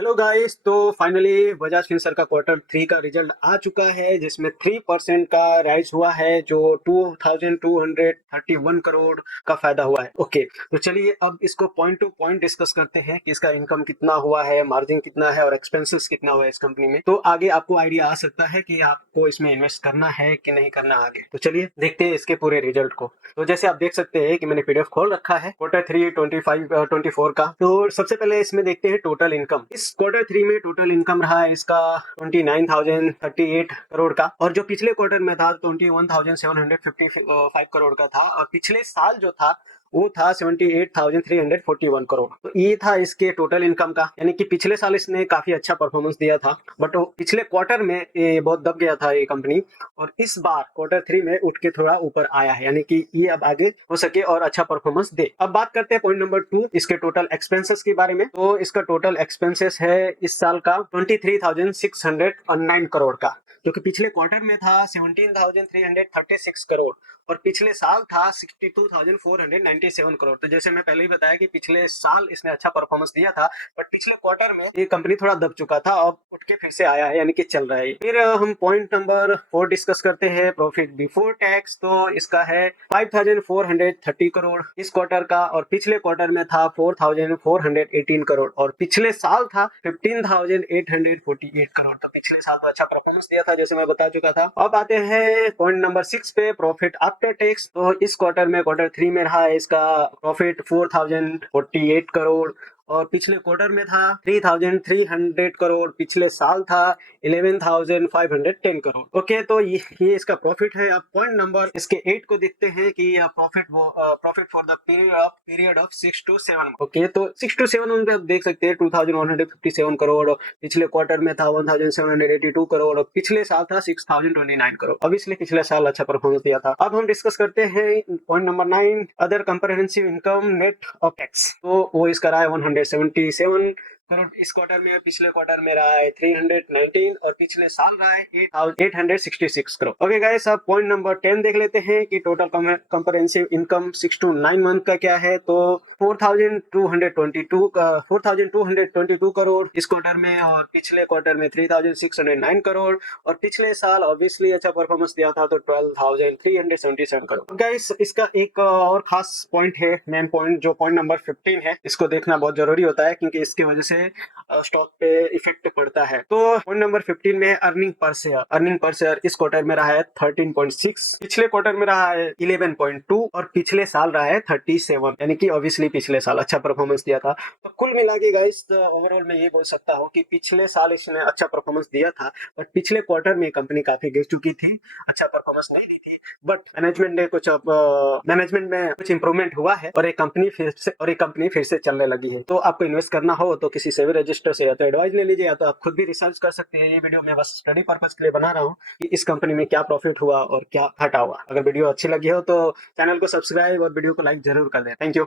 Hello guys. तो finally Bajaj Finserv का quarter three का रिजल्ट आ चुका है, जिसमें 3% का राइज हुआ है, जो 2231 करोड़ का फायदा हुआ है। ओके, तो चलिए अब इसको पॉइंट टू पॉइंट डिस्कस करते हैं कि इसका इनकम कितना हुआ है, मार्जिन कितना है और एक्सपेंसेस कितना हुआ है इस कंपनी में। तो आगे आपको आइडिया आ सकता है कि आपको इसमें इन्वेस्ट करना है कि नहीं करना आगे। तो चलिए देखते हैं इसके पूरे रिजल्ट को। तो जैसे आप देख सकते हैं कि मैंने पीडीएफ खोल रखा है क्वार्टर थ्री 25-24 का। तो सबसे पहले इसमें देखते हैं टोटल इनकम। इस क्वार्टर थ्री में टोटल इनकम रहा है इसका 29,038 करोड़ का, और जो पिछले क्वार्टर में था 21,755 करोड़ का था, और पिछले साल जो था वो था 78,341 करोड़। तो ये था इसके टोटल इनकम का, यानी कि पिछले साल इसने काफी अच्छा परफॉर्मेंस दिया था, बट पिछले क्वार्टर में ये बहुत दब गया था ये कंपनी, और इस बार क्वार्टर थ्री में उठ के थोड़ा ऊपर आया है, यानी कि ये अब आगे हो सके और अच्छा परफॉर्मेंस दे। अब बात करते हैं पॉइंट नंबर 2, इसके टोटल एक्सपेंसेस के बारे में। तो इसका टोटल एक्सपेंसेस है इस साल का 23,609 करोड़ का, जो कि पिछले क्वार्टर में था 17,336 करोड़, और पिछले साल था 62,497 करोड़। तो जैसे मैं पहले ही बताया कि पिछले साल इसने अच्छा परफॉर्मेंस दिया था, बट पिछले क्वार्टर में ये कंपनी थोड़ा दब चुका था, अब उठ के फिर से आया है, यानी कि चल रहा है। फिर हम पॉइंट नंबर 4 डिस्कस करते हैं, प्रॉफिट बिफोर टैक्स। तो इसका है 5,430 करोड़ इस क्वार्टर का, और पिछले क्वार्टर में था 4,418 करोड़, और पिछले साल था 15,848 करोड़। तो पिछले साल तो अच्छा परफॉर्मेंस दिया था, जैसे मैं बता चुका था। अब आते हैं पॉइंट नंबर 6 पे, प्रॉफिट आफ्टर टैक्स। तो इस क्वार्टर में क्वार्टर थ्री में रहा है इसका प्रॉफिट 4,048 करोड़, और पिछले क्वार्टर में था 3,300 करोड़, पिछले साल था 11,510 करोड़। ओके, तो ये इसका प्रॉफिट है। अब पॉइंट नंबर इसके 8 को देखते हैं कि profit for the period of 6 to 7। Okay, तो 6 to 7 मंथ आप देख सकते हैं 2,157 करोड़, पिछले क्वार्टर में था 1,782 करोड़, और पिछले साल था 6,029 करोड़। ऑब्वियसली पिछले साल अच्छा परफॉर्मेंस दिया था। अब हम डिस्कस करते हैं point number 9, other comprehensive income net of tax. तो वो इसका रहा है 177 करोड़ इस क्वार्टर में, पिछले क्वार्टर में रहा है 319, और पिछले साल रहा है 866 करोड़। ओके गाइस, अब पॉइंट नंबर 10 देख लेते हैं कि total comprehensive income 6 to 9 month का क्या है। तो 4,222 करोड़ इस क्वार्टर में, और पिछले क्वार्टर में 3,609 करोड़, और पिछले साल ऑब्वियसली अच्छा परफॉर्मेंस दिया था तो 12,377 करोड़। गाइस, इसका एक और खास पॉइंट है, मेन पॉइंट, जो पॉइंट नंबर 15 है। इसको देखना बहुत जरूरी होता है, क्योंकि इसकी वजह से स्टॉक पे इफेक्ट पड़ता है। तो पॉइंट नंबर 15 में अर्निंग पर शेयर इस क्वार्टर में रहा है 13.6, पिछले क्वार्टर में रहा है 11.2, और पिछले साल रहा है 37, यानी कि ऑब्वियसली पिछले साल अच्छा परफॉर्मेंस दिया था। तो कुल मिला के गाइस, ओवरऑल मैं ये बोल सकता हूँ कि पिछले साल इसने अच्छा परफॉर्मेंस दिया था, बट पिछले क्वार्टर में कंपनी काफी गिर चुकी थी, अच्छा परफॉर्मेंस नहीं दी थी, बट मैनेजमेंट में कुछ इंप्रूवमेंट हुआ है, और एक कंपनी फिर से चलने लगी है। तो आपको इन्वेस्ट करना हो तो किसी सेबी रजिस्टर से या तो एडवाइस ले लीजिए, या तो आप खुद भी रिसर्च कर सकते हैं। ये वीडियो मैं बस स्टडी पर्पज के लिए बना रहा हूँ कि इस कंपनी में क्या प्रॉफिट हुआ और क्या घाटा हुआ। अगर वीडियो अच्छी लगी हो तो चैनल को सब्सक्राइब और वीडियो को लाइक जरूर कर दें। Thank you.